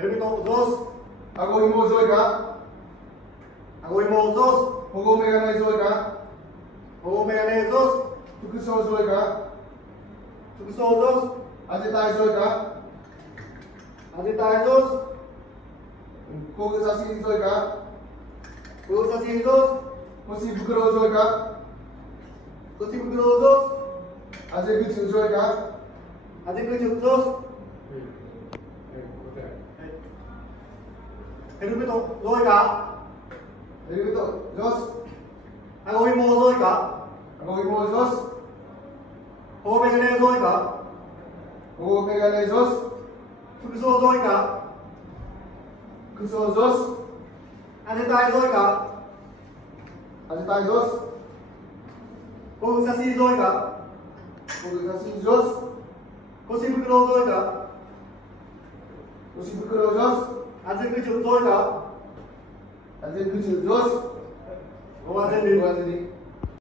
헬멧 조스. Ako imo joy ka. Ako imo 조스. Hugo megane joy ka. Hugo megane 조스. Tukuso joy ka. Tukuso 조스. Ajitai joy ka. Ajitai 조스. Kogasasi joy ka. Kogasasi 조스. Kosi bukuro joy ka. Kosi bukuro 조스. Ajay bichu joy ka. Ajay bichu 조스. 헬멧 조이 ka. 헬멧 조스. Ako imo 조이 ka. Ako imo 조스. Hugo megane 조이 ka. Hugo megane 조스. Tukuso 조이 ka. Kuso 조스. Ajitai 조이 ka. Ajitai 조스. Kogasasi 조이 ka. Kogasasi 조스. Kosi bukuro 조이 ka. Kosi bukuro 조스. Ajay bichu 조이 ka. Ajay bichu 조스. Wajeni. Wajeni.